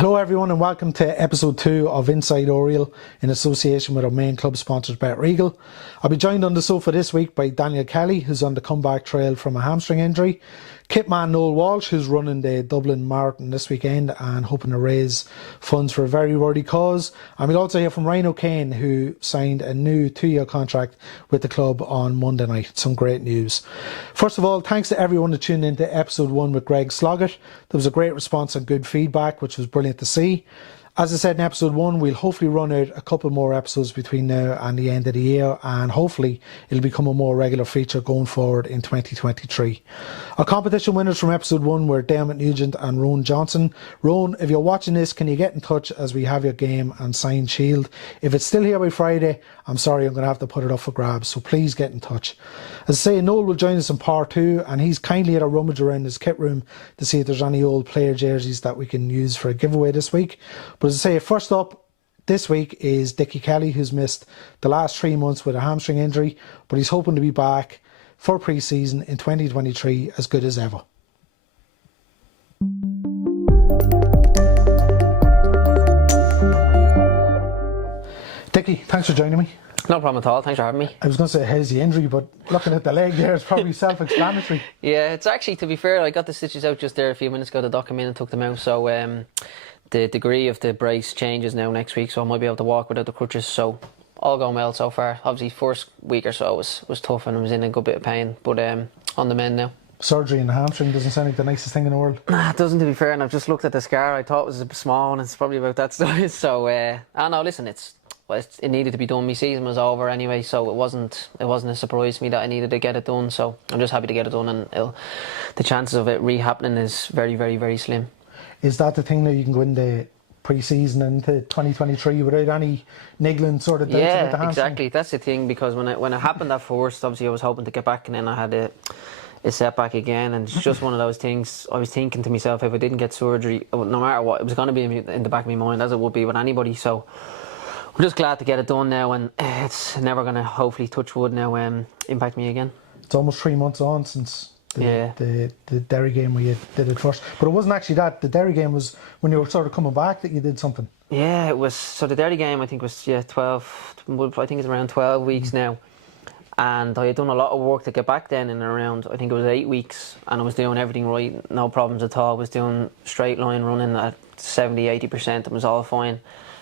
Hello everyone and welcome to episode 2 of Inside Oriel in association with our main club sponsors BetRegal. I'll be joined on the sofa this week by Daniel Kelly, who's on the comeback trail from a hamstring injury, kitman Noel Walsh, who's running the Dublin Marathon this weekend and hoping to raise funds for a very worthy cause. And we'll also hear from Ryan O'Kane, who signed a new 2-year contract with the club on Monday night. Some great news. First of all, thanks to everyone that tuned into episode 1 with Greg Sloggett. There was a great response and good feedback, which was brilliant to see. As I said in episode 1, we'll hopefully run out a couple more episodes between now and the end of the year, and hopefully it'll become a more regular feature going forward in 2023. Our competition winners from episode 1 were Dermot Nugent and Rowan Johnson. Rowan, if you're watching this, can you get in touch as we have your game and signed shield? If it's still here by Friday, I'm sorry, I'm going to have to put it up for grabs, so please get in touch. As I say, Noel will join us in part 2, and he's kindly had a rummage around his kit room to see if there's any old player jerseys that we can use for a giveaway this week. But as I say, first up this week is Dickie Kelly, who's missed the last 3 months with a hamstring injury, but he's hoping to be back for pre-season in 2023 as good as ever. Dickie, thanks for joining me. No problem at all, thanks for having me. I was going to say how's the injury, but looking at the leg there, it's probably self-explanatory. Yeah, it's actually, to be fair, I got the stitches out just there a few minutes ago. The doc came in and took them out, so the degree of the brace changes now next week, so I might be able to walk without the crutches, so all going well so far. Obviously, first week or so was tough and I was in a good bit of pain, but on the mend now. Surgery in the hamstring doesn't sound like the nicest thing in the world. Nah, it doesn't, to be fair, and I've just looked at the scar. I thought it was a small one, it's probably about that size, so no, listen, it needed to be done. My season was over anyway, so it wasn't a surprise to me that I needed to get it done, so I'm just happy to get it done, and the chances of it re-happening is very, very, very slim. Is that the thing that you can go into pre-season into 2023 without any niggling sort of doubts about the hamstring? Yeah, exactly. That's the thing, because when it happened at first, obviously I was hoping to get back, and then I had a setback again, and it's just one of those things. I was thinking to myself, if I didn't get surgery, no matter what, it was going to be in the back of my mind, as it would be with anybody. So I'm just glad to get it done now, and it's never going to, hopefully, touch wood now, impact me again. It's almost 3 months on since the Derry game where you did it first. But it wasn't actually that. The Derry game was when you were sort of coming back that you did something. Yeah, it was. So the Derry game, I think, was 12, I think it's around 12 weeks now. And I had done a lot of work to get back then in around, I think it was 8 weeks, and I was doing everything right, no problems at all. I was doing straight line running at 70-80%, it was all fine.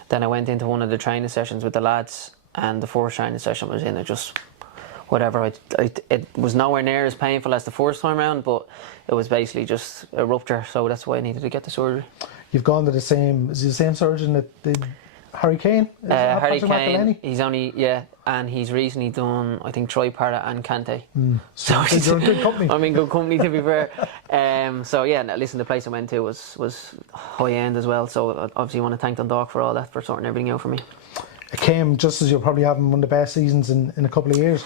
Then I went into one of the training sessions with the lads, and the first training session was in, it just, whatever, it was nowhere near as painful as the first time round, but it was basically just a rupture, so that's why I needed to get the surgery. You've gone to the same surgeon that did Harry Kane? Harry Kane, he's only, and he's recently done, I think, tripartite and Kante. So you're in good company. I'm in good company, to be fair. So yeah, listen, the place I went to was high end as well, so I obviously want to thank Dundalk for all that, for sorting everything out for me. It came just as you're probably having one of the best seasons in a couple of years.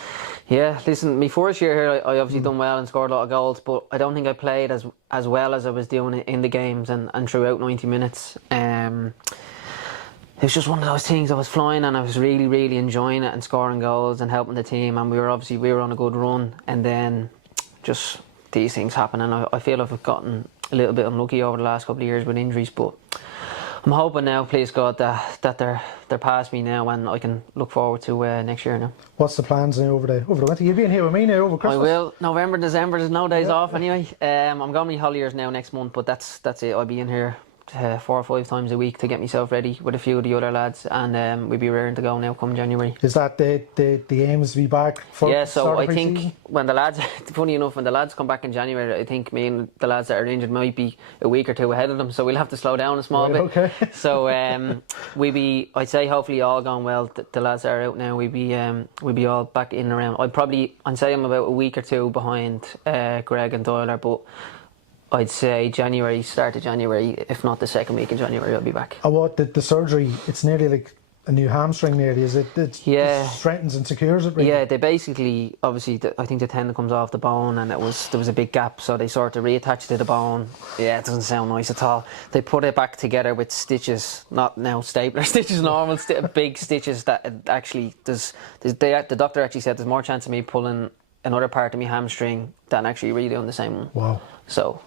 Yeah, listen, my first year here, I obviously done well and scored a lot of goals, but I don't think I played as well as I was doing in the games and throughout 90 minutes. It was just one of those things. I was flying and I was really, really enjoying it and scoring goals and helping the team, and we were on a good run, and then just these things happen, and I feel I've gotten a little bit unlucky over the last couple of years with injuries, but I'm hoping now, please God, that they're past me now, and I can look forward to next year now. What's the plans now over the winter? You'll be in here with me now over Christmas. I will. November, December, there's no days off anyway. I'm going to be holidays now next month, but that's it. I'll be in here 4 or 5 times a week to get myself ready with a few of the other lads, and we'll be raring to go now come January. Is that the aim, is to be back for so I think when the lads, funny enough, when the lads come back in January, I think me and the lads that are injured might be a week or two ahead of them, so we'll have to slow down a small bit. Okay. So I'd say hopefully all gone well, the lads that are out now, we'll be all back in and around. I'd say I'm about a week or two behind Greg and Doyle, but I'd say start of January, if not the second week in January, I'll be back. And what, the surgery, it's nearly like a new hamstring nearly, is it? It strengthens and secures it really? Yeah, they basically, obviously, I think the tendon comes off the bone, and there was a big gap, so they sort of reattach it to the bone. Yeah, it doesn't sound nice at all. They put it back together with stitches, not now stapler stitches, normal big stitches that actually, the doctor actually said there's more chance of me pulling another part of my hamstring than actually redoing the same one. Wow. So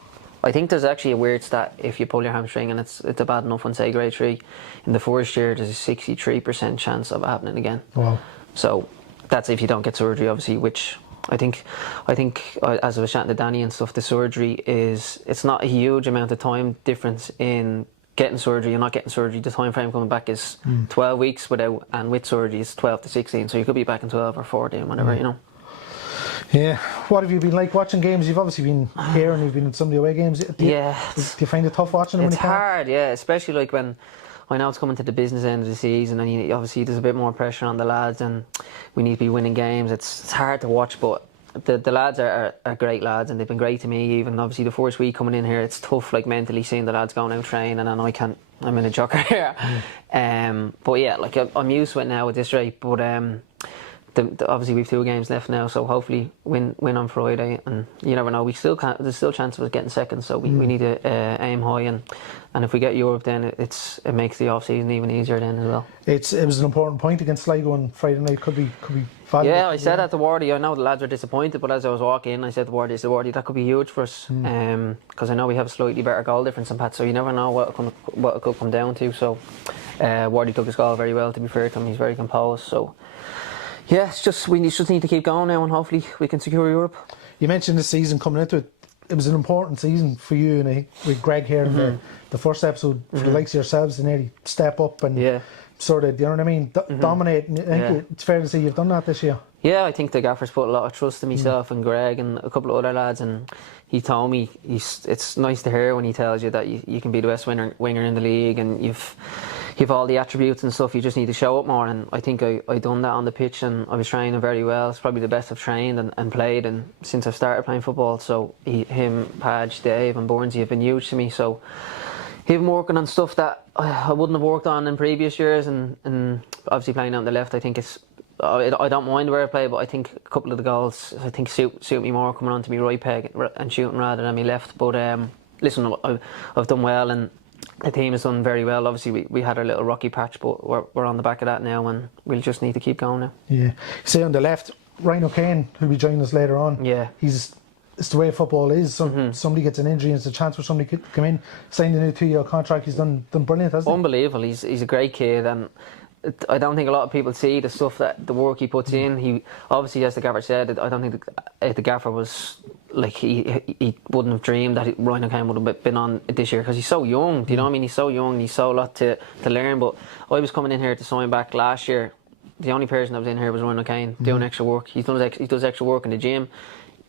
I think there's actually a weird stat if you pull your hamstring and it's a bad enough one, say grade 3, in the first year there's a 63% chance of it happening again. Wow. So that's if you don't get surgery, obviously, which I think as I was chatting to Danny and stuff, the surgery it's not a huge amount of time difference in getting surgery and not getting surgery. The time frame coming back is 12 weeks without, and with surgery is 12 to 16, so you could be back in 12 or 14, whatever, you know. Yeah. What have you been like watching games? You've obviously been here and you've been in some of the away games. Do you find it tough watching them? It's hard, yeah, especially like when I know it's coming to the business end of the season, and obviously there's a bit more pressure on the lads, and we need to be winning games. It's hard to watch, but the lads are great lads, and they've been great to me. Even obviously the first week coming in here, it's tough, like mentally seeing the lads going out training, and I'm in a jogger here. But yeah, like I'm used to it now at this rate. But obviously we've 2 games left now, so hopefully win on Friday, and you never know. There's still a chance of us getting second, so we need to aim high, and if we get Europe, then it makes the off season even easier then as well. It was an important point against Sligo on Friday night. Could be valuable. Yeah, I said that to Wardy. I know the lads are disappointed, but as I was walking in, I said to Wardy, that could be huge for us, because I know we have a slightly better goal difference than Pat, so you never know what it could come down to. So Wardy took his goal very well, to be fair to him. He's very composed, so yeah, it's just we just need to keep going now, and hopefully we can secure Europe. You mentioned this season coming into it. It was an important season for you, and with Greg here in the first episode, for the likes of yourselves to nearly step up and sort of, you know what I mean, dominate. I think it's fair to say you've done that this year. Yeah, I think the gaffer's put a lot of trust in myself and Greg and a couple of other lads, and he told me it's nice to hear when he tells you that you can be the best winger in the league, and you've all the attributes and stuff. You just need to show up more, and I think I done that on the pitch, and I was training very well. It's probably the best I've trained and played, and since I've started playing football. So him, Padge, Dave and Burnsy have been huge to me. So he's been working on stuff that I wouldn't have worked on in previous years, and obviously playing out on the left, I think I don't mind where I play, but I think a couple of the goals suit me more coming onto me right peg and shooting rather than me left. But listen, I've done well, and the team has done very well. Obviously we had our little rocky patch, but we're on the back of that now, and we'll just need to keep going now. Yeah. Say on the left, Ryan O'Kane, who'll be joining us later on. Yeah. It's the way football is. Somebody gets an injury and it's a chance for somebody to come in, sign a new 2-year contract. He's done brilliant, hasn't he? Unbelievable. He's a great kid, and I don't think a lot of people see the stuff the work he puts in. He obviously, as the gaffer said, I don't think the gaffer was like he wouldn't have dreamed that Ryan O'Kane would have been on this year, because he's so young. Do you know what I mean? He's so young and he's so a lot to learn. But I was coming in here to sign back last year. The only person that was in here was Ryan O'Kane doing extra work. He does extra work in the gym.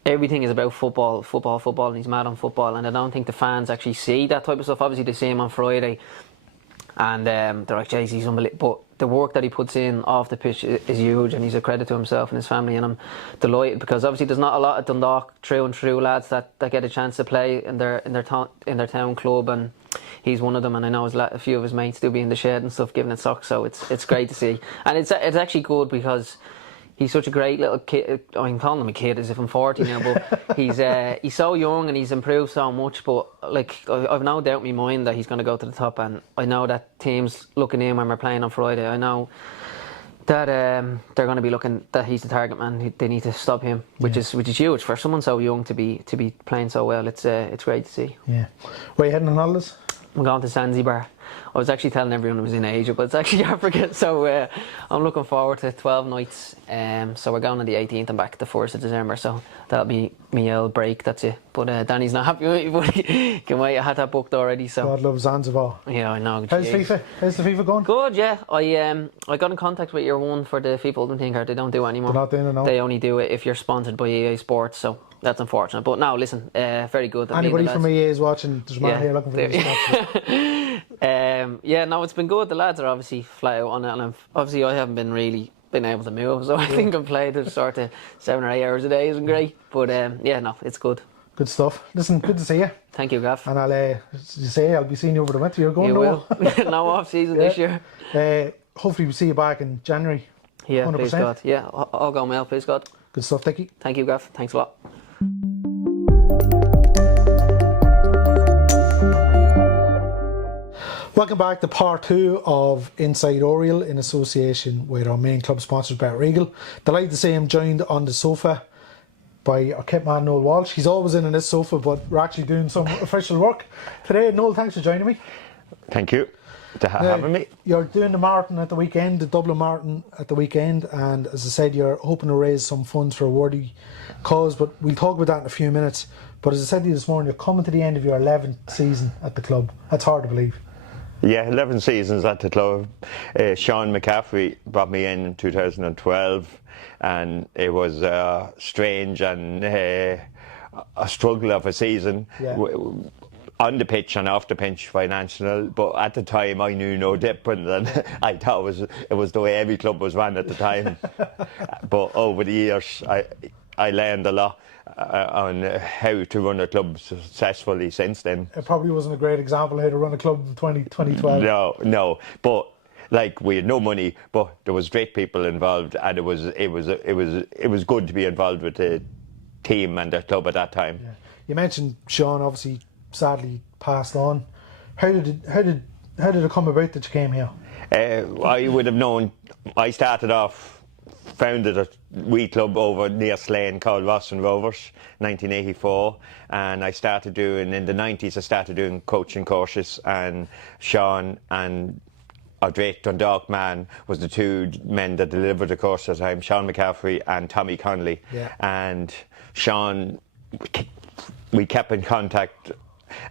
Everything is about football, and he's mad on football. And I don't think the fans actually see that type of stuff. Obviously, they see him on Friday, and they're like, "Jeez, he's unbelievable." But the work that he puts in off the pitch is huge, and he's a credit to himself and his family. And I'm delighted, because obviously there's not a lot of Dundalk true and true lads that get a chance to play in their town club, and he's one of them. And I know a few of his mates do be in the shed and stuff, giving it socks. So it's great to see, and it's actually good, because he's such a great little kid. I'm calling him a kid as if I'm 40 now, but he's so young and he's improved so much. But like, I've no doubt in my mind that he's going to go to the top, and I know that teams looking in when we're playing on Friday. I know that they're going to be looking that he's the target man. They need to stop him, which is huge for someone so young to be playing so well. It's great to see. Yeah. Where are you heading on holidays? I'm going to Zanzibar. I was actually telling everyone it was in Asia, but it's actually Africa. So I'm looking forward to 12 nights. So we're going on the 18th and back the 1st of December. So that'll be me old break. That's it. But Danny's not happy with me, but he can wait. I had that booked already. So God loves Zanzibar. Yeah, I know. How's FIFA? How's the FIFA going? Good. Yeah. I got in contact with your one for the FIFA Ultimate Team card. They don't do it anymore. They're not doing it now. They only do it if you're sponsored by EA Sports. So that's unfortunate. But no, listen, very good. Anybody from EA is watching. There's a man here looking for the sponsors. No, it's been good. The lads are obviously flat out on it, and obviously I haven't been able to move, so I think I've played sort of 7 or 8 hours a day. Isn't great, but no, it's good. Good stuff. Listen, good to see you. Thank you, Gav. And I'll be seeing you over the winter. You're going. You will. No off season this year. Hopefully we'll see you back in January. Yeah, 100%. please God. Yeah, I'll go well, please God. Good stuff, Dickie. Thank you, Gav. Thanks a lot. Welcome back to part 2 of Inside Oriel in association with our main club sponsors, BetRegal. Delighted to see him joined on the sofa by our kitman Noel Walsh. He's always in this sofa, but we're actually doing some official work today. Noel, thanks for joining me. Thank you for having me. You're doing the marathon at the weekend, the Dublin Marathon at the weekend, and as I said, you're hoping to raise some funds for a worthy cause, but we'll talk about that in a few minutes. But as I said to you this morning, you're coming to the end of your 11th season at the club. That's hard to believe. Yeah, 11 seasons at the club. Sean McCaffrey brought me in 2012, and it was strange and a struggle of a season. Yeah. On the pitch and off the pitch, financial, but at the time I knew no different, and I thought it was the way every club was run at the time. But over the years, I learned a lot on how to run a club successfully since then. It probably wasn't a great example how to run a club in 2012. No, but like, we had no money, but there was great people involved, and it was good to be involved with the team and the club at that time. Yeah. You mentioned Sean, obviously sadly passed on. How did it come about that you came here? I would have known. I started off, founded a wee club over near Slane called Rossin Rovers, 1984, and I started doing, in the 90s, I started doing coaching courses, and Sean and our great Dundalk man was the two men that delivered the course at the time, Sean McCaffrey and Tommy McConville. Yeah. And Sean, we kept in contact,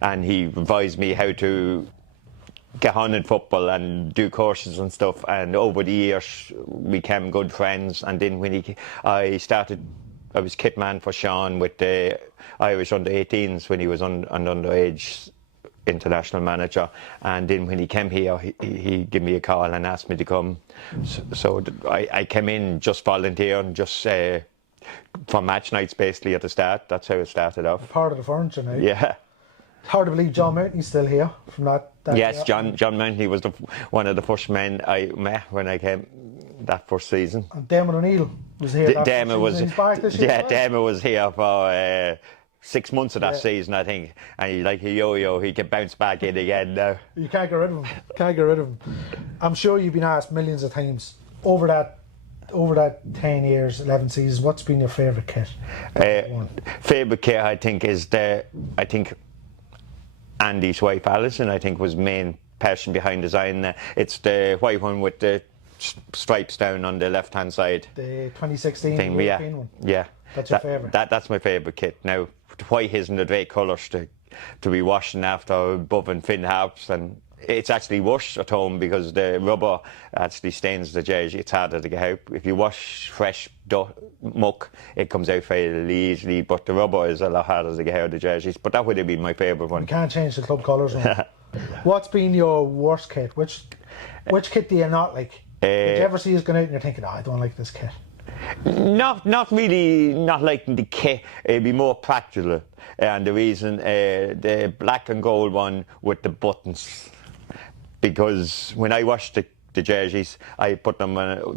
and he advised me how to get on in football and do courses and stuff, and over the years we became good friends. And then when I was kitman for Sean with the Irish under-18s when he was an underage international manager, and then when he came here he gave me a call and asked me to come, so I came in just volunteering, just for match nights basically at the start. That's how it started off. Part of the furniture now. Yeah. It's hard to believe John Mountney's still here from that yes, year. John Mountney was one of the first men I met when I came that first season. And Dermot O'Neill was here. Dermot was, He's back this year, right? Dermot was here for 6 months of that season, I think, and he's like a yo-yo. He can bounce back in again now. You can't get rid of him. Can't get rid of him. I'm sure you've been asked millions of times over that 10 years, 11 seasons, what's been your favourite kit? Favourite kit, I think, is Andy's wife Alison, I think, was main person behind design. It's the white one with the stripes down on the left hand side. The 2016 thing, European one. Yeah. That's your favourite? That's my favourite kit. Now, white isn't a great colours to be washing after above and thin halves, and it's actually washed at home because the rubber actually stains the jersey. It's harder to get out. If you wash fresh muck, it comes out fairly easily, but the rubber is a lot harder to get out of the jerseys. But that would have been my favourite one. You can't change the club colours on. What's been your worst kit? Which kit do you not like? Did you ever see us going out and you're thinking, I don't like this kit? Not really, not liking the kit. It'd be more practical, and the reason the black and gold one with the buttons, because when I wash the jerseys, I put them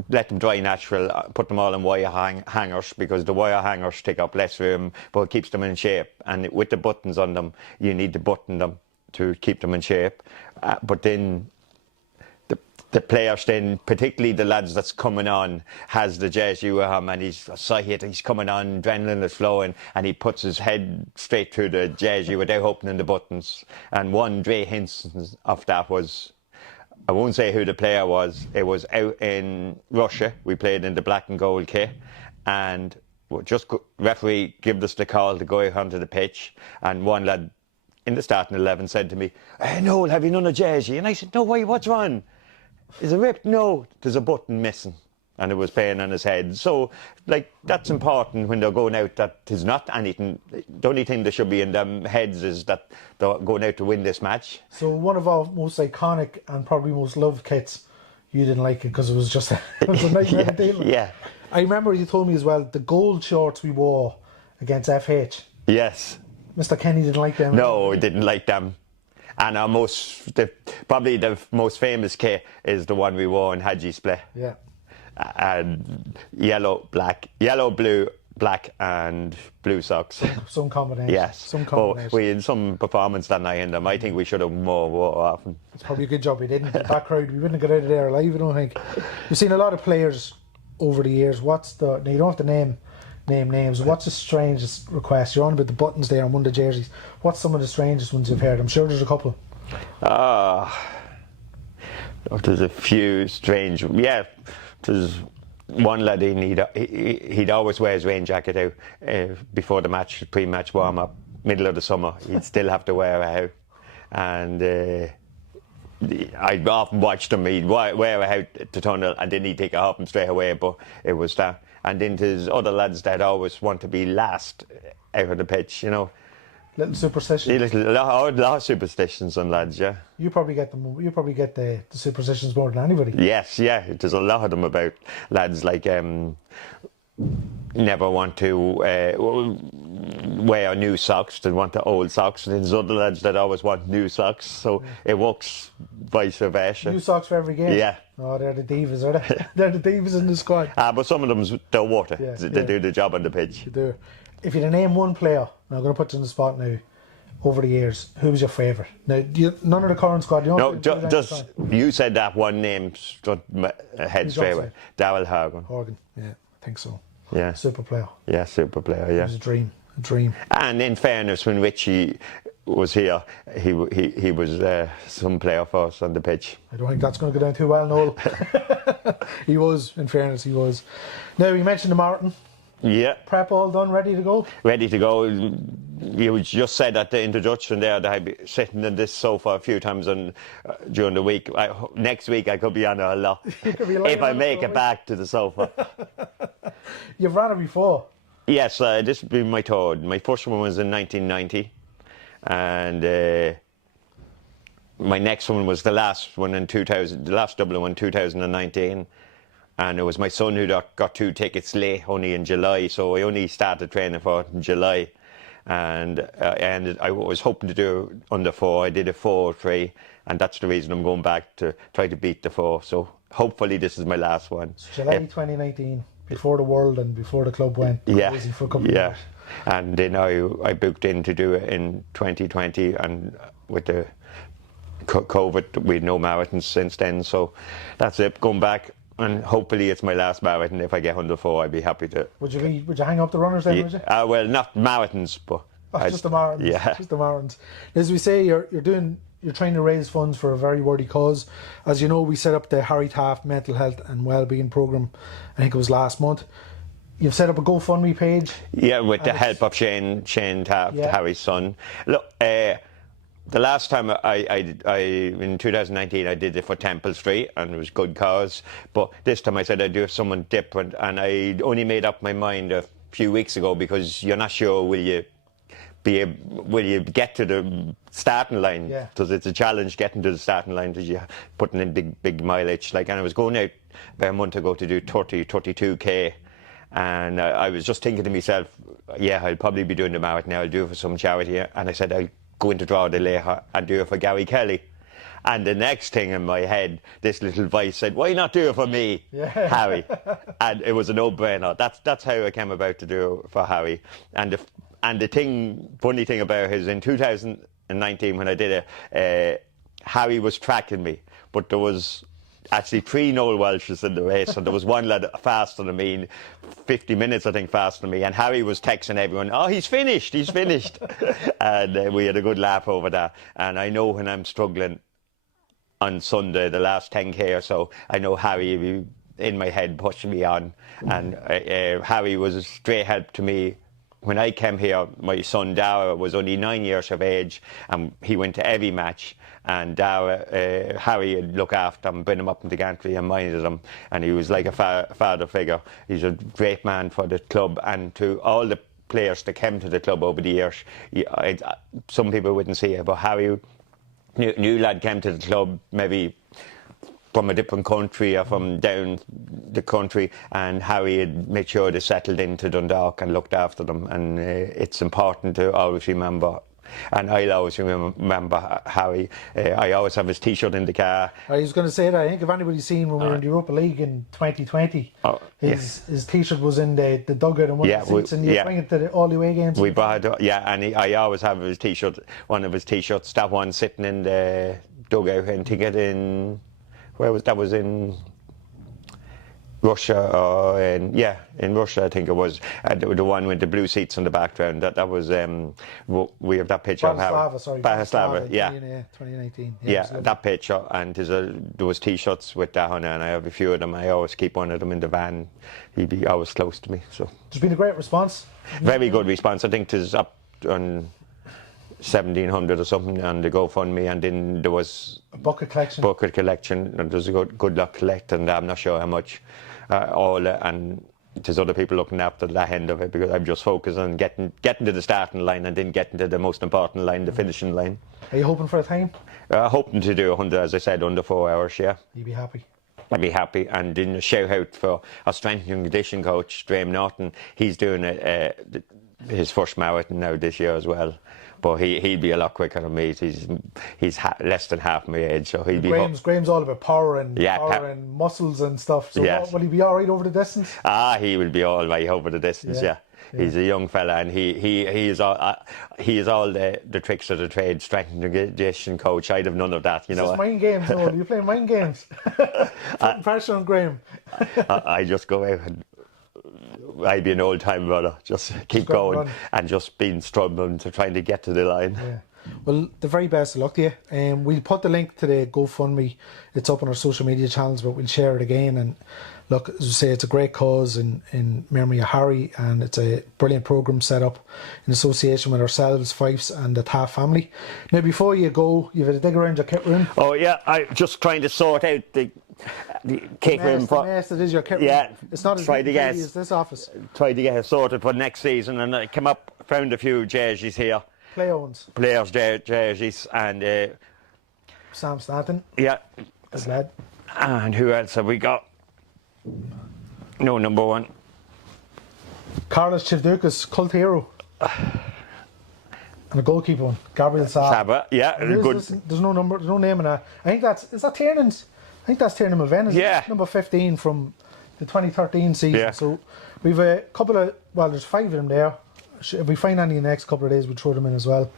let them dry natural, put them all in wire hangers, because the wire hangers take up less room but it keeps them in shape, and with the buttons on them you need to button them to keep them in shape. But then the players then, particularly the lads that's coming on, has the jersey with him, and he's coming on, adrenaline is flowing, and he puts his head straight through the jersey without opening the buttons. And one great instance of that was, I won't say who the player was, it was out in Russia. We played in the black and gold kit, and referee gave us the call to go out onto the pitch, and one lad in the starting 11 said to me, "Hey Noel, have you none of jersey?" And I said, "No, why, what's wrong? Is it ripped?" "No, there's a button missing." And it was playing on his head. So, like, that's important when they're going out, that there's not anything. The only thing that should be in them heads is that they're going out to win this match. So one of our most iconic and probably most loved kits, you didn't like it because it was just it was a nightmare to deal with. Yeah. I remember you told me as well, the gold shorts we wore against FH. Yes. Mr. Kenny didn't like them. No, he didn't like them. And probably the most famous kit is the one we wore in Hadji Split. Yeah. And yellow, blue, black, and blue socks. Some combination. Yes. Some combination. But we had some performance that night in them. I think we should have more often. It's probably a good job we didn't. That crowd, we wouldn't have got out of there alive, I don't think. We've seen a lot of players over the years. Now you don't have to name name names. What's the strangest request? You're on about the buttons there on one of the jerseys. What's some of the strangest ones you've heard? I'm sure there's a couple. There's a few strange. Yeah, there's one lad he'd always wear his rain jacket out before the match, pre-match warm-up, middle of the summer. He'd still have to wear it out, and I'd often watched him. He'd wear it out the tunnel, and then he'd take it off him straight away. But it was that, and then there's other lads that always want to be last out of the pitch, you know. Little superstitions. A lot of superstitions on lads, yeah. You probably get them. You probably get the superstitions more than anybody. Yes, yeah. There's a lot of them about lads like never want to wear new socks. They want the old socks. And there's other lads that always want new socks. So it works vice versa. New socks for every game. Yeah. Oh, they're the divas, are they? They're the divas in the squad. But some of them don't want it. Yeah, They do the job on the pitch. You do. If you had to name one player, and I'm going to put you on the spot now, over the years, who was your favourite? Now, none of the current squad. You No, just you said that one name struck my head straight away. Darryl Horgan. Yeah, I think so. Yeah. Super player. Yeah, super player, It yeah. was a dream. And in fairness, when Richie was here, he was some player for us on the pitch. I don't think that's going to go down too well, Noel. He was, in fairness, he was. Now, you mentioned the marathon. Yeah. Prep all done, ready to go? Ready to go. You just said at the introduction there that I'd be sitting on this sofa a few times during the week. Next week I could be on it a lot. If I make it back to the sofa. You've run it before? Yes, this would be my third. My first one was in 1990. And my next one was the last one in 2000, the last Dublin one, 2019. And it was my son who got 2 tickets late, only in July. So I only started training for it in July. And I was hoping to do under 4. I did a 4:03, and that's the reason I'm going back to try to beat the 4. So hopefully this is my last one. July 2019, before the world and before the club went crazy for a couple of years. And then I booked in to do it in 2020, and with the COVID, we had no marathons since then. So that's it, going back. And hopefully it's my last marathon. If I get under 4, I'd be happy to. Would you hang up the runners then? Would you? Well, not marathons, but just the marathons. Yeah, just the marathons. As we say, you're trying to raise funds for a very worthy cause. As you know, we set up the Harry Taft Mental Health and Wellbeing Programme. I think it was last month. You've set up a GoFundMe page. Yeah, with the help of Shane Taft, Harry's son. Look. The last time in 2019, I did it for Temple Street, and it was good cause. But this time I said I'd do someone different, and I only made up my mind a few weeks ago, because you're not sure will you get to the starting line, because it's a challenge getting to the starting line, because you're putting in big mileage. And I was going out about a month ago to do 32k. And I was just thinking to myself, I'll probably be doing the marathon now. I'll do it for some charity. And I said, I'll go into Draw the later and do it for Gary Kelly. And the next thing in my head, this little voice said, why not do it for me, Harry? And it was a no-brainer. That's how I came about to do it for Harry. And the funny thing about it is, in 2019 when I did it, Harry was tracking me, but there was actually 3 Noel Walshes in the race, and there was one lad faster than me, 50 minutes I think faster than me, and Harry was texting everyone, oh, he's finished. And we had a good laugh over that. And I know when I'm struggling on Sunday, the last 10k or so, I know Harry in my head pushing me on. And Harry was a great help to me. When I came here, my son Dara was only 9 years of age, and he went to every match. And Dara, Harry would look after him, bring him up in the gantry and minded him. And he was like a father figure. He's a great man for the club, and to all the players that came to the club over the years. Some people wouldn't see it, but Harry, new lad, came to the club maybe from a different country or from down the country, and Harry had made sure they settled into Dundalk and looked after them. And it's important to always remember. And I'll always remember Harry. I always have his T-shirt in the car. I was going to say that. I think if anybody's seen when we were in the Europa League in 2020, his T-shirt was in the dugout and one of the seats, and you bring it to all the away games. We brought it, and I always have his T-shirt, one of his T-shirts, that one sitting in the dugout, and to get in, where was that? Was in Russia, or in Russia, I think it was the one with the blue seats in the background. That was we have that picture Bratislava, yeah, 2019. Yeah, that picture, and there was T-shirts with that on it, and I have a few of them. I always keep one of them in the van. He'd be always close to me. So there's been a great response. Very good response. I think there's up on 1,700 or something on the GoFundMe, and then there was a bucket collection, and there's a good luck collect, and I'm not sure how much and there's other people looking after that end of it, because I'm just focused on getting to the starting line and then getting to the most important line, the finishing line. Are you hoping for a time? Hoping to do 100, as I said, under 4 hours. Yeah. You'd be happy. I'd be happy, and then a shout out for our strength and conditioning coach, Graham Norton. He's doing his first marathon now this year as well. But he'd be a lot quicker than me. He's less than half my age, so he'd be. Graham's all about power and muscles and stuff. So will he be all right over the distance? He will be all right over the distance. Yeah. He's a young fella, and he is all the tricks of the trade, strength and conditioning coach. I'd have none of that, you know. It's mind games, Noel. You're playing mind games. Putting pressure on Graham. I just go out and I'd be an old time brother. Just keep going and just being struggling to trying to get to the line. Yeah. Well, the very best of luck to you. We'll put the link to the GoFundMe. It's up on our social media channels, but we'll share it again. And look, as we say, it's a great cause in memory of Harry, and it's a brilliant programme set up in association with ourselves, Fifes, and the Taft family. Now, before you go, you've had a dig around your kit room. Oh yeah, I'm just trying to sort out the kit room. The mess that is your kit room. Yeah, it's not as pretty as this office. Tried to get it sorted for next season, and I came up, found a few jerseys here. Players' jerseys, and Sam Stanton. Yeah. Good lad. And who else have we got? No, number one. Carlos Chivdukas, cult hero. And a goalkeeper one, Gabriel Saba. Yeah, good. There's no number, there's no name in that. I think is that Tiernan's? I think that's Tiernan Mulvin, number 15 from the 2013 season. Yeah. So we've a couple of, there's 5 of them there. If we find any in the next couple of days, we'll throw them in as well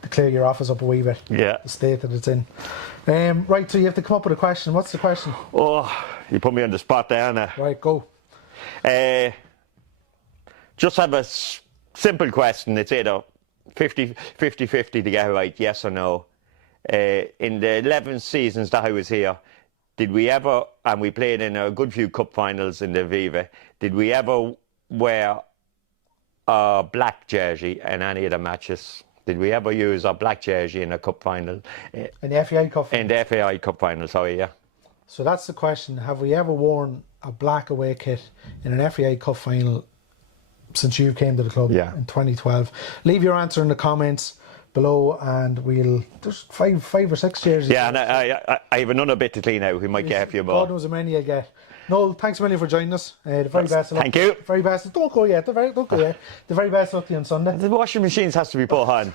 to clear your office up a wee bit. Yeah. The state that it's in. Right, so you have to come up with a question. What's the question? Oh, you put me on the spot there, Anna. Right, go. Just have a simple question. It's either 50-50 to get it right, yes or no. In the 11 seasons that I was here, did we ever, and we played in a good few cup finals in the Viva, did we ever wear a black jersey in any of the matches? Did we ever use a black jersey in a cup final? In the FAI Cup final? In the FAI Cup final, sorry, yeah. So that's the question. Have we ever worn a black away kit in an FAI Cup final since you came to the club in 2012? Leave your answer in the comments below, and there's five or six jerseys. Yeah, and I have another bit to clean out. We might get a few more. God knows how many I get. Noel, thanks a million for joining us. The very best of luck. Thank you. The very best. Don't go yet. Don't go yet. The very best of luck to you on Sunday. The washing machines has to be put on.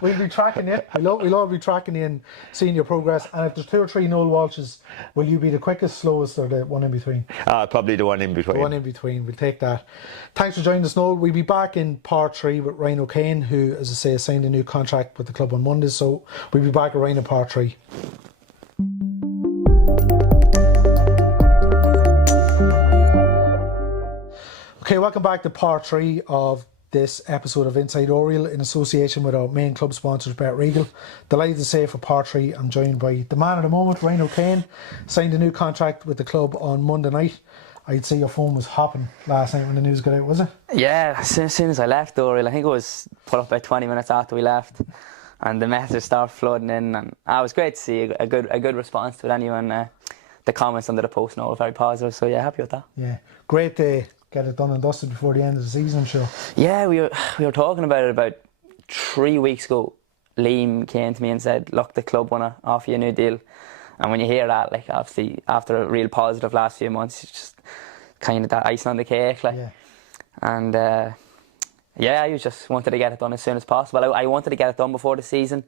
We'll be tracking you. We'll all be tracking you and seeing your progress. And if there's 2 or 3 Noel Walshes, will you be the quickest, slowest, or the one in between? Probably the one in between. The one in between. We'll take that. Thanks for joining us, Noel. We'll be back in part 3 with Ryan O'Kane, who, as I say, has signed a new contract with the club on Monday. So we'll be back with Ryan in part 3. Okay, welcome back to part 3 of this episode of Inside Oriel in association with our main club sponsors, BetRegal. Delighted to say for part 3, I'm joined by the man of the moment, Ryan O'Kane. Signed a new contract with the club on Monday night. I'd say your phone was hopping last night when the news got out, was it? Yeah, as soon as I left Oriel, I think it was put up about 20 minutes after we left, and the messages started flooding in, and it was great to see a good response to it anyway. The comments under the post were very positive, so yeah, happy with that. Yeah, great day. Get it done and dusted before the end of the season, I'm sure. Yeah, we were talking about it about 3 weeks ago. Liam came to me and said, look, the club want to offer you a new deal. And when you hear that, like, obviously, after a real positive last few months, it's just kind of that icing on the cake. Like. Yeah. And, I just wanted to get it done as soon as possible. I wanted to get it done before the season,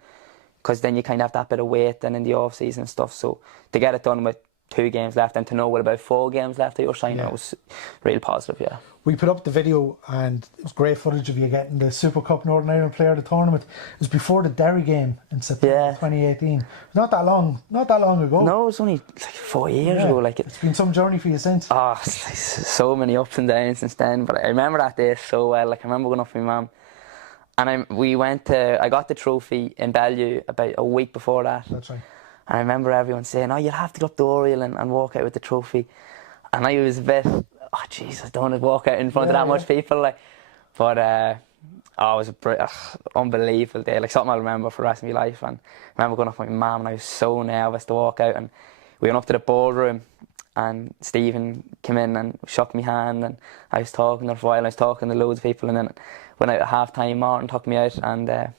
because then you kind of have that bit of weight then in the off-season and stuff. So to get it done with 2 games left, and to know with about 4 games left that you were signing, Yeah. it was real positive, yeah. We put up the video and it was great footage of you getting the Super Cup Northern Ireland Player of the Tournament. It was before the Derry game in September Yeah. 2018. Not that long ago. No, it was only like 4 years ago. Like it's been some journey for you since. it's so many ups and downs since then. But I remember that day so well. Like I remember going up with my mum, and I got the trophy in Bellevue about a week before that. That's right. And I remember everyone saying, "Oh, you'll have to go up to Oriel and walk out with the trophy." And I was a bit, oh jeez, I don't want to walk out in front of that much people. Like, but it was a unbelievable day. Like something I'll remember for the rest of my life. And I remember going up with my mum, and I was so nervous to walk out. And we went up to the boardroom, and Stephen came in and shook my hand, and I was talking there for a while. I was talking to loads of people, and then when out at half time, Martin took me out, and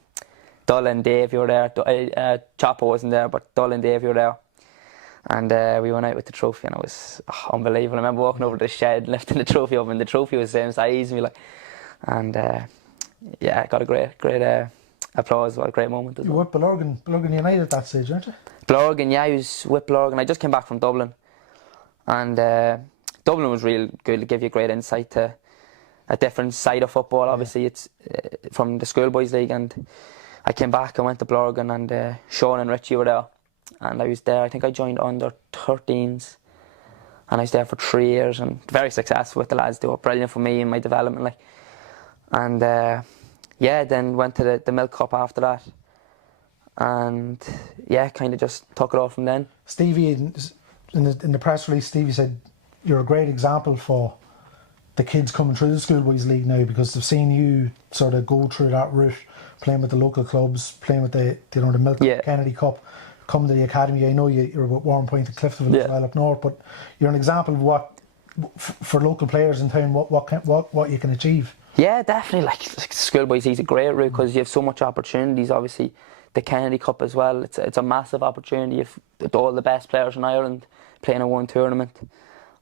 Dull and Dave, you were there. Chopper wasn't there, but Dull and Dave, you were there. And we went out with the trophy, and it was unbelievable. I remember walking over to the shed, lifting the trophy up, and the trophy was the same size as me, like. And yeah, got a great applause. What a great moment. You were with Blurgan United at that stage, weren't you? Blurgan, yeah, I was with Blurgan. I just came back from Dublin, and Dublin was real good to give you great insight to a different side of football. Yeah. Obviously, it's from the schoolboys league, and I came back and went to Blurgan, and Sean and Richie were there. And I was there, I think I joined under 13s, and I was there for 3 years, and very successful with the lads. They were brilliant for me and my development, like. And yeah, then went to the Milk Cup after that, and yeah, kind of just took it off from then. Stevie, in the press release, Stevie said you're a great example for the kids coming through the schoolboys league now, because they've seen you sort of go through that route, playing with the local clubs, playing with the Milk Cup, Kennedy Cup, come to the academy. I know you're with Warrenpoint and Cliftonville as well up north, but you're an example of what for local players in town what you can achieve. Yeah, definitely. Like schoolboys is a great route because you have so much opportunities. Obviously, the Kennedy Cup as well. It's a massive opportunity. If all the best players in Ireland playing in one tournament,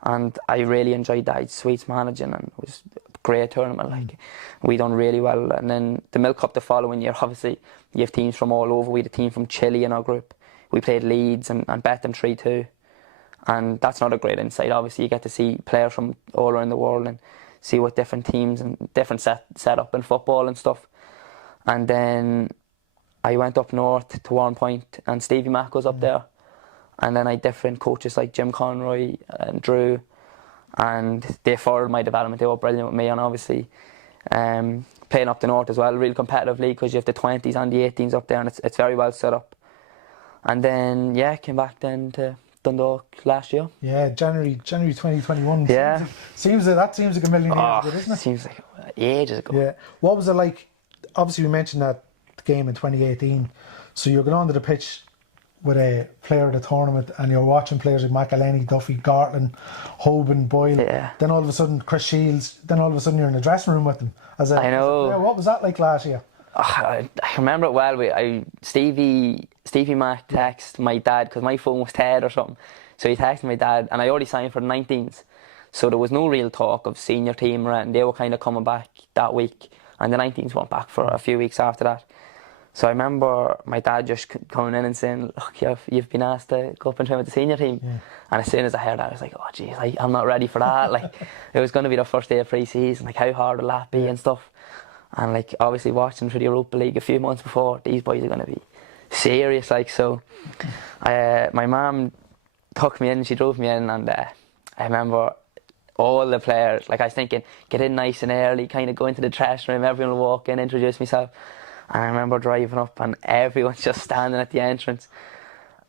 and I really enjoyed that. Sweets managing, and it was a great tournament. Like we done really well. And then the Milk Cup the following year. Obviously, you have teams from all over. We had a team from Chile in our group. We played Leeds and bet them 3-2, and that's not a great insight. Obviously, you get to see players from all around the world and see what different teams and different setup in football and stuff. And then I went up north to Warrenpoint, and Stevie Mack was up there. And then I had different coaches like Jim Conroy and Drew, and they followed my development. They were brilliant with me, and obviously playing up the north as well, a real competitive league because you have the 20s and the 18s up there, and it's very well set up. And then came back then to Dundalk last year. Yeah, January 2021. Yeah. Seems like a million years ago, doesn't it? Seems like ages ago. Yeah. What was it like? Obviously, we mentioned that game in 2018. So you're going onto the pitch with a player of the tournament, and you're watching players like McElhenney, Duffy, Gartland, Hoban, Boyle. Yeah. Then all of a sudden, Chris Shields. Then all of a sudden, you're in the dressing room with them. I know. What was that like last year? I remember it well. Stevie Mack texted my dad because my phone was dead or something. So he texted my dad, and I already signed for the 19s. So there was no real talk of senior team, and they were kind of coming back that week. And the 19s went back for a few weeks after that. So I remember my dad just coming in and saying, "Look, you've been asked to go up and train with the senior team." Yeah. And as soon as I heard that, I was like, "Oh, geez, I'm not ready for that." Like, it was going to be the first day of pre-season. Like, how hard will that be and stuff? And like, obviously watching through the Europa League a few months before, these boys are going to be serious. Like, so my mum took me in, she drove me in, and I remember all the players, like I was thinking, get in nice and early, kind of go into the dressing room, everyone will walk in, introduce myself. And I remember driving up, and everyone's just standing at the entrance.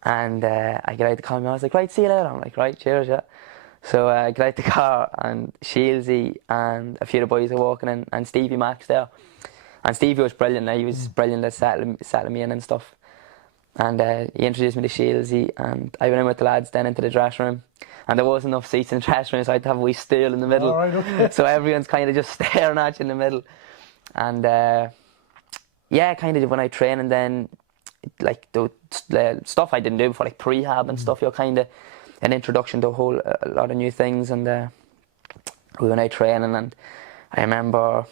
And I get out the car, and I was like, "Right, see you later." I'm like, "Right, cheers, yeah." So I get out the car, and Shieldsy and a few of the boys are walking in, and Stevie Mack's there. And Stevie was brilliant. He was brilliant at settling me in and stuff. And he introduced me to Shieldsy, and I went in with the lads then into the dressing room. And there wasn't enough seats in the dressing room, so I had to have a wee stool in the middle. All right, okay. So everyone's kind of just staring at you in the middle. And kind of when I train, and then like the stuff I didn't do before, like prehab and stuff, you're kind of an introduction to a lot of new things. And we went out training, and I remember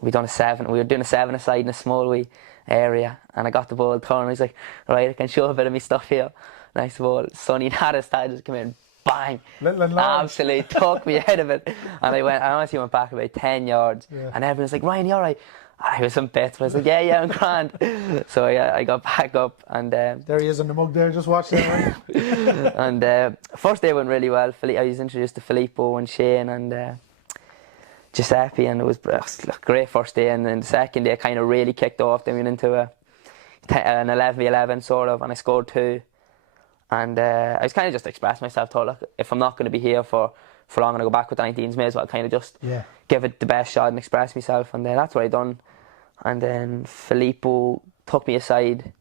we were doing a 7-a-side in a small wee area, and I got the ball torn, and he's like, "Right, I can show a bit of me stuff here." Next of all, Sonny Nattestad just came in, bang, Little and large. absolutely took me out of it. And I honestly went back about 10 yards, and everyone's like, Ryan, you alright? I was some bits, but I was like, yeah, I'm grand. So yeah, I got back up, and there he is in the mug there, just watch that. Right? and first day went really well. I was introduced to Filippo and Shane and Giuseppe, and it was a great first day. And then the second day kind of really kicked off. Then we went into an 11v11 sort of, and I scored 2. And I was kind of just expressing myself, thought, look, if I'm not going to be here for long, I'm going to go back with the 19s, may as well kind of just give it the best shot and express myself. And that's what I done. And then Filippo took me aside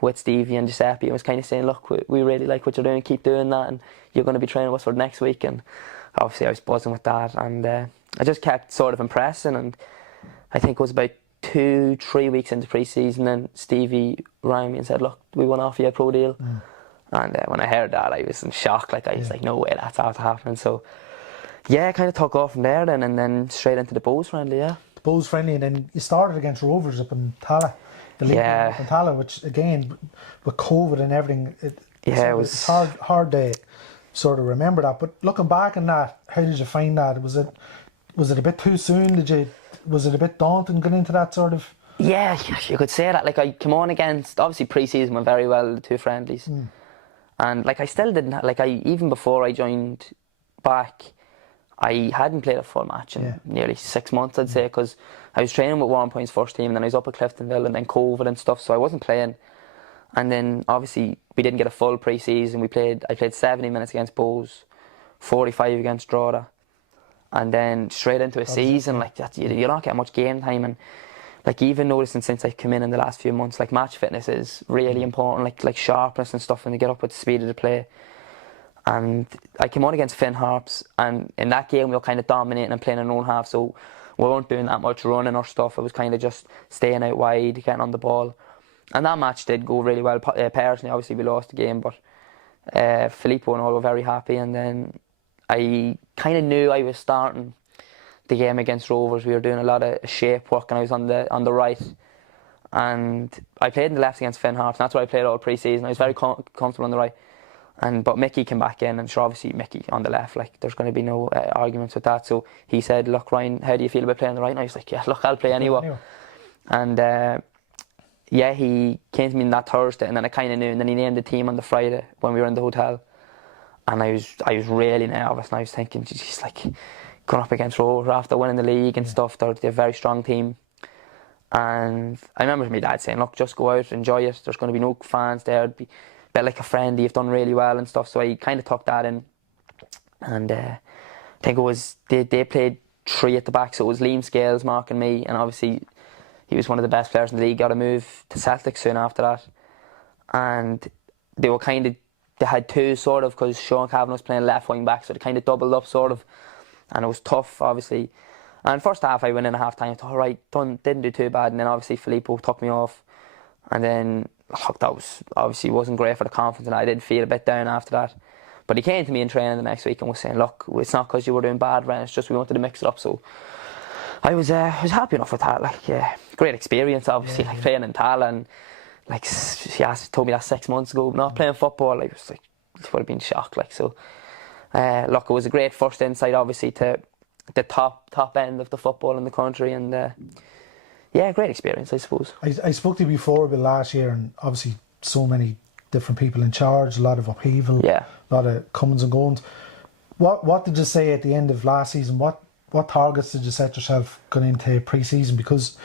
with Stevie and Giuseppe and was kind of saying, look, we really like what you're doing, keep doing that, and you're going to be training with us for next week. And obviously I was buzzing with that, and I just kept sort of impressing. And I think it was about 2-3 weeks into pre-season, then Stevie rang me and said, look, we want to offer you a pro deal. And when I heard that, I was in shock. Like, I was like, no way that's after happening. So yeah, I kind of took off from there then, and then straight into the Bows friendly. The Bows friendly, and then you started against Rovers up in Tala, the league up in Tala, which again with COVID and everything, it's hard to sort of remember that. But looking back on that, how did you find that? Was it a bit too soon? Was it a bit daunting going into that sort of? Yeah, you could say that. Like, I came on against, obviously pre-season went very well, the 2 friendlies, and like I still didn't even before I joined back, I hadn't played a full match in nearly 6 months, I'd say, because I was training with Warren Point's first team, and then I was up at Cliftonville, and then COVID and stuff, so I wasn't playing. And then obviously we didn't get a full pre-season. I played 70 minutes against Bows, 45 against Drogheda, and then straight into a season like that. You're not getting much game time, and like even noticing since I've come in the last few months, like match fitness is really important, like sharpness and stuff, and to get up with the speed of the play. And I came on against Finn Harps, and in that game we were kind of dominating and playing an own half, so we weren't doing that much running or stuff. It was kind of just staying out wide, getting on the ball. And that match did go really well. Personally, obviously we lost the game, but Filippo and all were very happy. And then I kind of knew I was starting the game against Rovers. We were doing a lot of shape work, and I was on the right. And I played in the left against Finn Harps, and that's where I played all pre-season. I was very comfortable on the right. But Mickey came back in, and sure, obviously Mickey on the left, like there's going to be no arguments with that. So he said, look, Ryan, how do you feel about playing on the right? And I was like, yeah, look, I'll play anywhere. And yeah, he came to me on that Thursday, and then I kind of knew, and then he named the team on the Friday when we were in the hotel. And I was really nervous, and I was thinking, geez, like going up against Rovers after winning the league and stuff, they're a very strong team. And I remember my dad saying, look, just go out, enjoy it, there's going to be no fans there, it'd be a bit like a friendly, you've done really well and stuff. So I kind of took that in, and I think it was they played 3 at the back, so it was Liam Scales marking me, and obviously he was one of the best players in the league, got a move to Celtic soon after that. And they had 2 sort of, because Sean Cavan was playing left wing back, so they kind of doubled up sort of, and it was tough obviously. And first half I went in at half time, I thought, alright, didn't do too bad, and then obviously Filippo took me off, and then that was obviously wasn't great for the confidence, and I did feel a bit down after that. But he came to me in training the next week and was saying, look, it's not because you were doing bad, Ren, it's just we wanted to mix it up. So I was happy enough with that. Like, great experience obviously, like playing in Tala, and like she told me that 6 months ago, not playing football, I was like, it would have been shocked. Like, so look, it was a great first insight obviously to the top end of the football in the country, and great experience, I suppose. I spoke to you before about last year, and obviously so many different people in charge, a lot of upheaval, a lot of comings and goings. What did you say at the end of last season? What targets did you set yourself going into pre-season? Because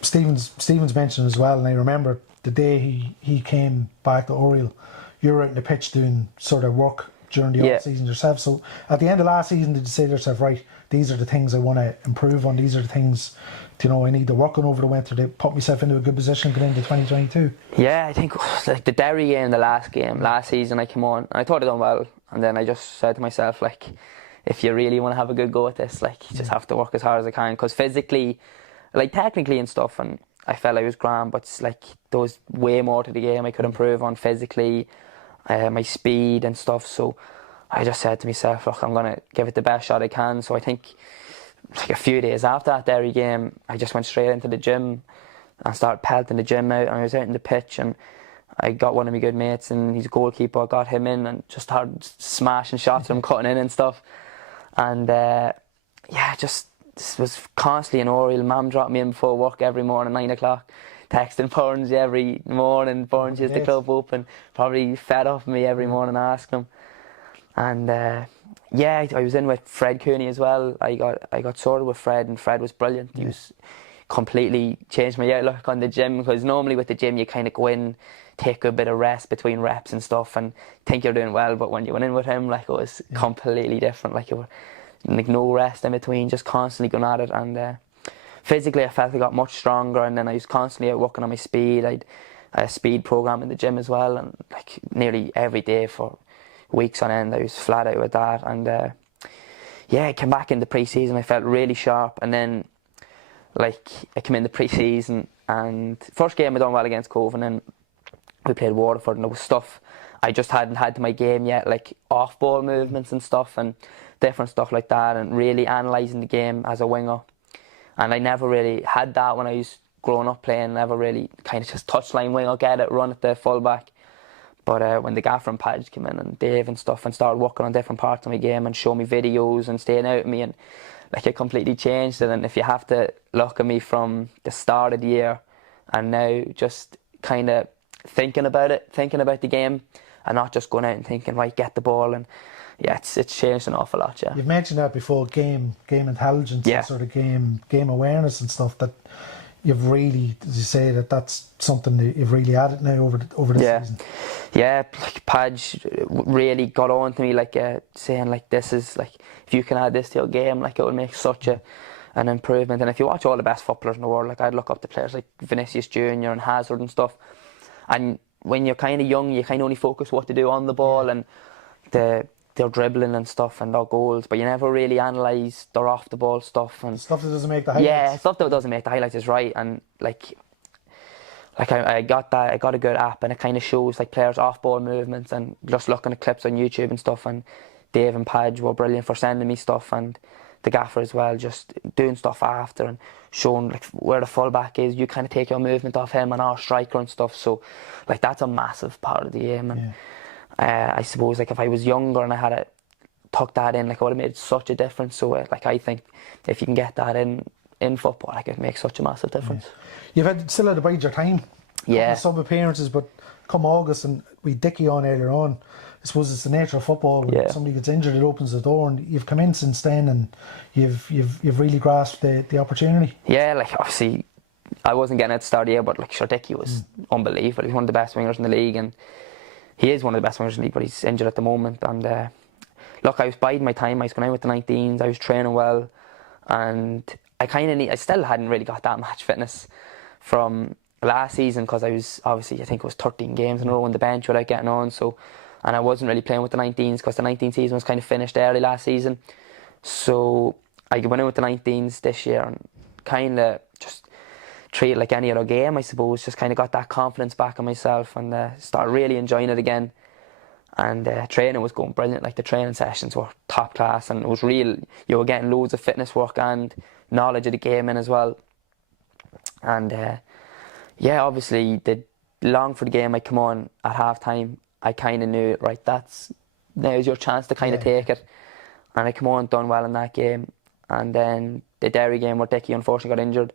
Stephen's mentioned as well, and I remember the day he came back to Oriel, you were out in the pitch doing sort of work during the off season yourself. So at the end of last season, did you say to yourself, right, these are the things I want to improve on, these are the things I need to work on over the winter to put myself into a good position going into 2022? Yeah, I think like the Derry game, the last game last season, I came on and I thought I done well, and then I just said to myself, like, if you really want to have a good go at this, like, you just have to work as hard as I can, because physically, like technically and stuff, and I felt I was grand, but like there was way more to the game I could improve on physically, my speed and stuff. So I just said to myself, look, I'm going to give it the best shot I can. So I think like a few days after that Derry game, I just went straight into the gym and started pelting the gym out, and I was out in the pitch, and I got one of my good mates, and he's a goalkeeper. I got him in and just started smashing shots at him, cutting in and stuff. And just was constantly in Oriel. Mum dropped me in before work every morning, 9 o'clock, texting Burns every morning. Burns, is the club open? Probably fed off me every morning asking him. And I was in with Fred Cooney as well. I got sorted with Fred, and Fred was brilliant. He was completely changed my outlook on the gym, because normally with the gym you kind of go in, take a bit of rest between reps and stuff, and think you're doing well. But when you went in with him, like, it was completely different. Like, no rest in between, just constantly going at it. And physically I felt I got much stronger, and then I was constantly out working on my speed. I had a speed program in the gym as well, and like nearly every day for weeks on end I was flat out with that. And I came back in the pre-season, I felt really sharp. And then like I came in the pre-season, and first game I done well against Cove, and then we played Waterford, and there was stuff I just hadn't had to my game yet, like off ball movements and stuff and different stuff like that, and really analysing the game as a winger. And I never really had that when I was growing up playing. Never really kind of just touchline winger, get it, run at the fullback. But when the gaffer and Padge came in, and Dave and stuff, and started working on different parts of my game and show me videos and staying out with me, and like it completely changed it. And if you have to look at me from the start of the year and now, just kind of thinking about the game, and not just going out and thinking, right, get the ball. And it's changed an awful lot. You've mentioned that before, game intelligence, and sort of game awareness and stuff, that you've really, as you say, that's something that you've really added now over the season. Yeah, like Padge really got on to me, like saying like, this is like, if you can add this to your game, like it will make such an improvement. And if you watch all the best footballers in the world, like I'd look up to players like Vinicius Junior and Hazard and stuff, and when you're kind of young, you kind of only focus what to do on the ball and their dribbling and stuff and their goals, but you never really analyse their off the ball stuff and stuff that doesn't make the highlights. Yeah, stuff that doesn't make the highlights is right. And like I got that. I got a good app, and it kind of shows like players off ball movements, and just looking at clips on YouTube and stuff. And Dave and Padge were brilliant for sending me stuff, and the gaffer as well, just doing stuff after and showing like where the fullback is. You kind of take your movement off him and our striker and stuff. So like that's a massive part of the game. And I suppose like if I was younger and I had tuck that in, like it would have made such a difference. So like I think if you can get that in football, like it makes such a massive difference. You've still had to bide your time. Sub appearances, but come August, and we Dickie on earlier on, I suppose it's the nature of football. When somebody gets injured, it opens the door, and you've come in since then, and you've really grasped the opportunity. Yeah, like obviously I wasn't getting it at the start of the year, but like sure, Dickie was unbelievable. He's one of the best wingers in the league, and he is one of the best wingers in the league, but he's injured at the moment. And look, I was biding my time. I was going out with the 19s. I was training well, and I still hadn't really got that match fitness from last season, because I was obviously, I think it was 13 games in a row on the bench without getting on. So, and I wasn't really playing with the 19s because the 19 season was kind of finished early last season. So I went in with the 19s this year and kind of just treat it like any other game, I suppose. Just kind of got that confidence back in myself, and started really enjoying it again. And training was going brilliant. Like the training sessions were top class, and it was real. You were getting loads of fitness work and knowledge of the game in as well. And obviously long for the game, I come on at half time. I kind of knew, right, now's your chance to kind of take it. And I come on, done well in that game. And then the Derry game where Dickie unfortunately got injured,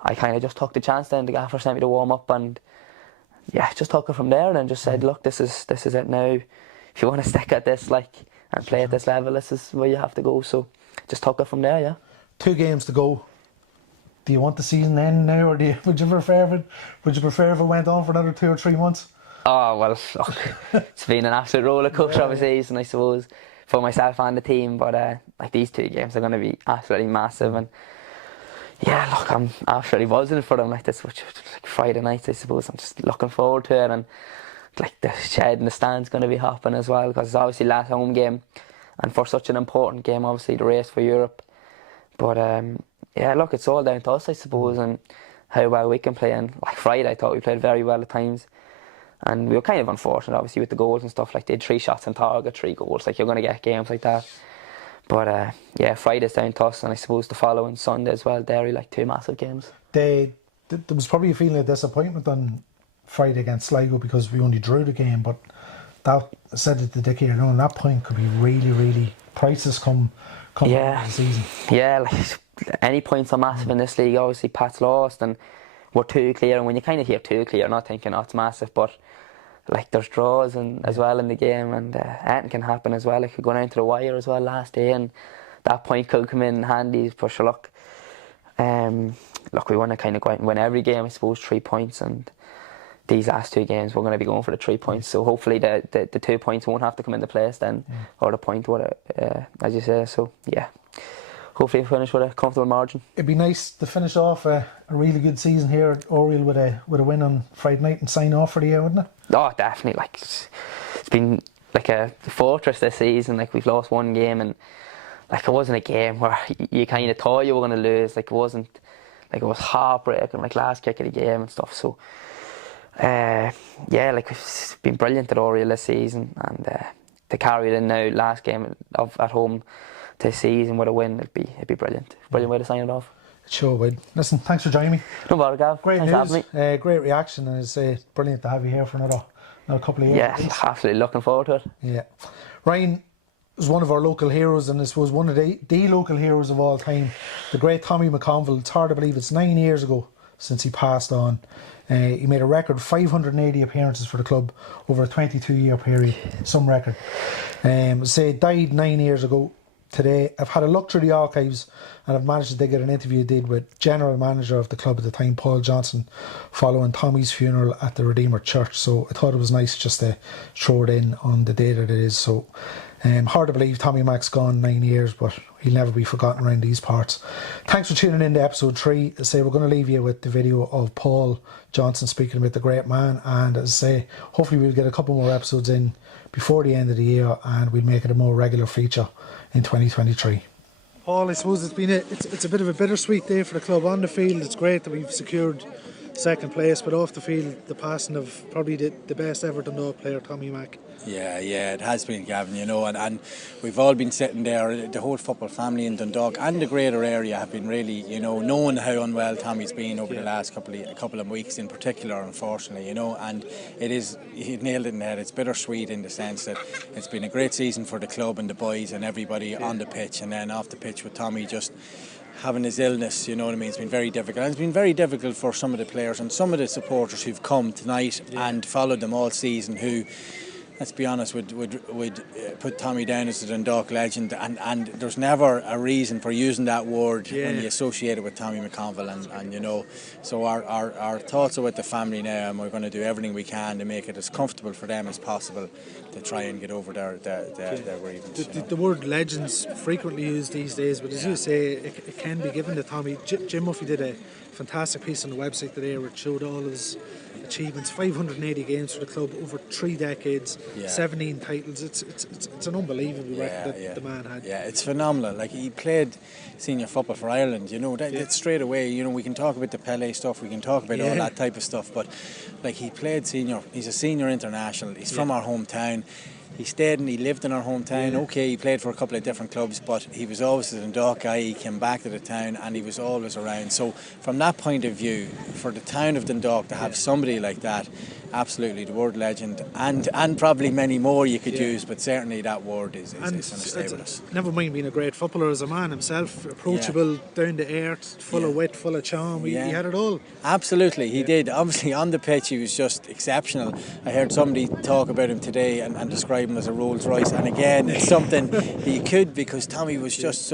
I kind of just took the chance then. The gaffer sent me to warm up, and just took it from there, and just said, look, this is it now. If you want to stick at this and play at this level, this is where you have to go. So just took it from there. 2 games to go. Do you want the season to end now, or would you prefer if it went on for another 2 or 3 months? Oh well, look, it's been an absolute roller coaster of a season, I suppose, for myself and the team. But like these 2 games are going to be absolutely massive, and look, I'm absolutely buzzing for them. Like this, which like Friday nights, I suppose. I'm just looking forward to it, and like the shed and the stand's going to be hopping as well, because it's obviously last home game, and for such an important game, obviously the race for Europe. But look, it's all down to us, I suppose, and how well we can play. And like Friday, I thought we played very well at times, and we were kind of unfortunate, obviously, with the goals and stuff. Like they had 3 shots on target, 3 goals. Like you're going to get games like that. But Friday's down to us, and I suppose the following Sunday as well, Derry, like 2 massive games. There was probably a feeling of disappointment on Friday against Sligo because we only drew the game, but that said at the decade, that point could be really, really priceless come Yeah. the season. Yeah, like any points are massive in this league. Obviously, Pat's lost and we're 2 clear. And when you kind of hear 2 clear, you're not thinking, oh, it's massive. But like there's draws as well in the game, and anything can happen as well. It could go down to the wire as well last day, and that point could come in handy. But sure, look, we want to kind of go out and win every game, I suppose, 3 points. And these last 2 games, we're going to be going for the 3 points. So hopefully the 2 points won't have to come into place then, or the point, as you say. So yeah, hopefully we finish with a comfortable margin. It'd be nice to finish off a really good season here at Oriel with a win on Friday night and sign off for the year, wouldn't it? Oh, definitely. Like it's been like a fortress this season. Like we've lost 1 game, and like it wasn't a game where you kind of thought you were going to lose. Like it wasn't. Like it was heartbreaking. Like last kick of the game and stuff. So yeah, like it's been brilliant at Oriel this season, and to carry it in now, last game at home this season with a win, it'd be brilliant. Brilliant way to sign it off. It sure would. Listen, thanks for joining me. No bother, Gav. Great Thanks news, for having me. great reaction, and it's brilliant to have you here for another couple of years. Yeah, absolutely looking forward to it. Yeah. Ryan was one of our local heroes, and this was one of the local heroes of all time, the great Tommy McConville. It's hard to believe it's 9 years ago since he passed on. He made a record 580 appearances for the club over a 22-year period. Some record. Died 9 years ago today. I've had a look through the archives, and I've managed to dig out an interview he did with general manager of the club at the time, Paul Johnson, following Tommy's funeral at the Redeemer Church. So I thought it was nice just to throw it in on the day that it is. So hard to believe Tommy Mac's gone 9 years, but he'll never be forgotten around these parts. Thanks for tuning in to episode 3. As I say, we're going to leave you with the video of Paul Johnson speaking about the great man, and as I say, hopefully we'll get a couple more episodes in before the end of the year, and we'll make it a more regular feature in 2023. Paul, I suppose it's a bit of a bittersweet day for the club. On the field, it's great that we've secured second place, but off the field, the passing of probably the best ever Dundalk player, Tommy Mac. Yeah, it has been, Gavin, and we've all been sitting there, the whole football family in Dundalk and the greater area have been really, knowing how unwell Tommy's been over the last couple of weeks in particular, unfortunately, and he nailed it in the head. It's bittersweet in the sense that it's been a great season for the club and the boys and everybody on the pitch, and then off the pitch with Tommy just having his illness, it's been very difficult. And it's been very difficult for some of the players and some of the supporters who've come tonight and followed them all season, who, let's be honest, would put Tommy down as a Dundalk legend, and there's never a reason for using that word when you associate it with Tommy McConville, and so our thoughts are with the family now, and we're going to do everything we can to make it as comfortable for them as possible to try and get over their grievance. The word legend's frequently used these days, but as you say, it can be given to Tommy. Jim Murphy did a fantastic piece on the website today where it showed all his achievements, 580 games for the club over 3 decades, 17 titles. It's an unbelievable record that the man had. Yeah, it's phenomenal. Like, he played senior football for Ireland, that straight away, we can talk about the Pele stuff, we can talk about all that type of stuff, but like, he played senior, he's a senior international, he's from our hometown. He stayed and he lived in our hometown. Okay, he played for a couple of different clubs, but he was always a Dundalk guy. He came back to the town and he was always around. So from that point of view, for the town of Dundalk to have somebody like that, absolutely, the word legend, and probably many more you could use, but certainly that word is going to stay with us. Never mind being a great footballer, as a man himself, approachable, down to earth, full of wit, full of charm. He had it all. Absolutely, he did. Obviously, on the pitch, he was just exceptional. I heard somebody talk about him today and describe him as a Rolls Royce, and again, it's something he could, because Tommy was just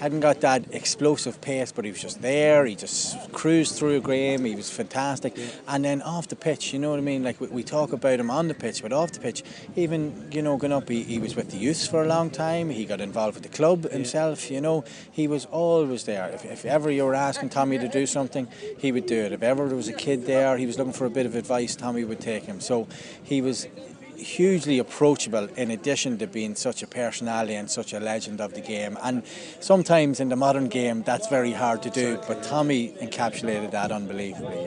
hadn't got that explosive pace, but he was just there. He just cruised through a game. He was fantastic. And then off the pitch, you know what I mean? Like, we talk about him on the pitch, but off the pitch, even, going up, he was with the youths for a long time. He got involved with the club himself, he was always there. If ever you were asking Tommy to do something, he would do it. If ever there was a kid there, he was looking for a bit of advice, Tommy would take him. So he was hugely approachable, in addition to being such a personality and such a legend of the game. And sometimes in the modern game, that's very hard to do, but Tommy encapsulated that unbelievably,